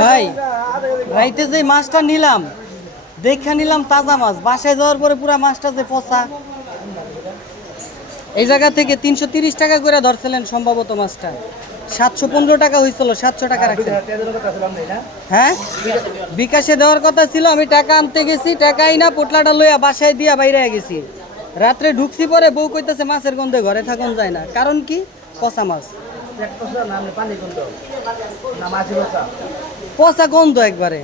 ভাই রাইতে যে মাছটা নিলাম দেখা নিলাম তাজা মাছ, বাসায় যাওয়ার পরে পুরা মাছটা যে পচা। এই জায়গা থেকে 330 টাকা করে ধরছিলেন সম্ভবত মাছটা, 715 টাকা হয়েছিল, 700 টাকা রাখছেন। হ্যাঁ, বিকাশে দেওয়ার কথা ছিল, আমি টাকা আনতে গেছি, টাকাই না পোটলাটা লইয়া বাসায় দিয়া বাইরে গেছি। রাত্রে ঢুকছি, পরে বউ কইতেছে মাছের গন্ধে ঘরে থাকুন যায় না, কারণ কি? পচা মাছ, পচা গন্ধ একবারে।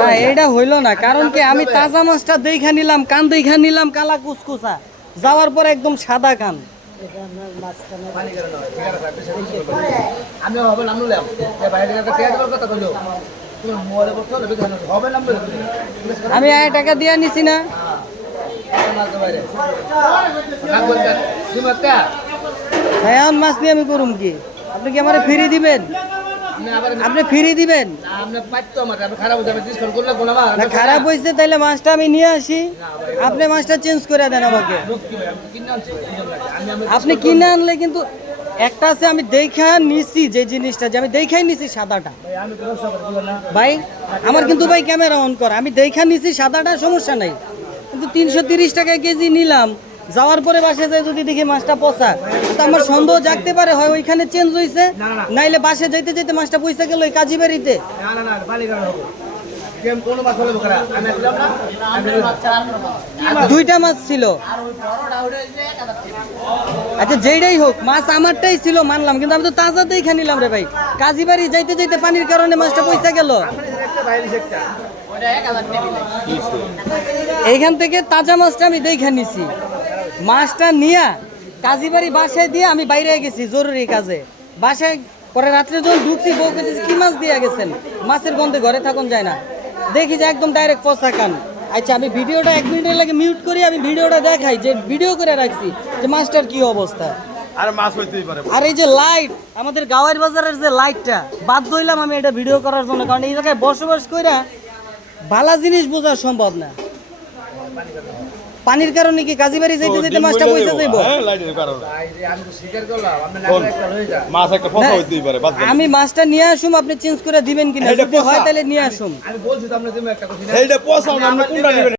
না এইটা হইলো না, কারণ কি আমি তাজা মাছটা দেখা নিলাম, কান দেখা নিলাম কালা কুচকুচা, যাওয়ার পর একদম সাদা কান। আমি 1 টাকা দিয়ে নিছি না। এখন মাছ নিয়ে আমি করুম কি? আপনি কি আমার ফ্রি দিবেন? আপনি ফ্রি দিবেন? খারাপ হয়েছে তাইলে মাছটা আমি নিয়ে আসি, আপনি মাছটা চেঞ্জ করে দেন আমাকে। আপনি কিনে আনলে কিন্তু একটা আছে, আমি দেখা নিছি যে জিনিসটা, যে আমি দেখাই নিছি সাদাটা। ভাই আমার কিন্তু ভাই ক্যামেরা অন কর, আমি দেখা নিছি সাদাটা, সমস্যা নাই। কিন্তু 330 টাকা কেজি নিলাম, যাওয়ার পরে বাসায় যায় যদি দেখি মাছটা পচা, তো আমার সন্দেহ জাগতে পারে হয় ওইখানে চেঞ্জ হয়েছে, নাইলে বাসায় যাইতে যাইতে মাছটা পয়সা গেল ওই কাজী বাড়িতে। দুইটা মাছ ছিল। আচ্ছা যেইটাই হোক, মাছ আমারটাই ছিল মানলাম, কিন্তু আমি তো তাজা দেখে নিলাম রে ভাই। কাজী বাড়ি যাইতে যাইতে পানির কারণে মাছটা পয়সা গেল। এইখান থেকে তাজা মাছটা আমি দেখে নিছি, মাছটা নিয়ে কাজীবাড়ি বাসায় দিয়ে আমি বাইরে গেছি জরুরি কাজে। বাসায় পরে রাত্রে যখন ঢুকছি, বউ কেটেছি কি মাছ দিয়ে গেছেন, মাছের গন্ধে ঘরে থাকুন যায় না। দেখি যে একদম ডাইরেক্ট পচা কান। আচ্ছা আমি ভিডিওটা 1 মিনিটের লাগে মিউট করি, আমি ভিডিওটা দেখাই, যে ভিডিও করে রাখছি যে মাছটার কি অবস্থা। আর এই যে লাইট, আমাদের গাওয়ার বাজারের যে লাইটটা, বাধ্য হইলাম আমি এটা ভিডিও করার জন্য, কারণ এই জায়গায় বসবাস কইরা ভালো জিনিস বোঝা সম্ভব না। পানির কারণে কি কাজীবাড়ি যাইতে যাইতে মাছটা পয়সা যাইব? আমি মাছটা নিয়ে আসুম, আপনি চেঞ্জ করে দিবেন কিনা? যদি হয় তাহলে নিয়ে আসুম।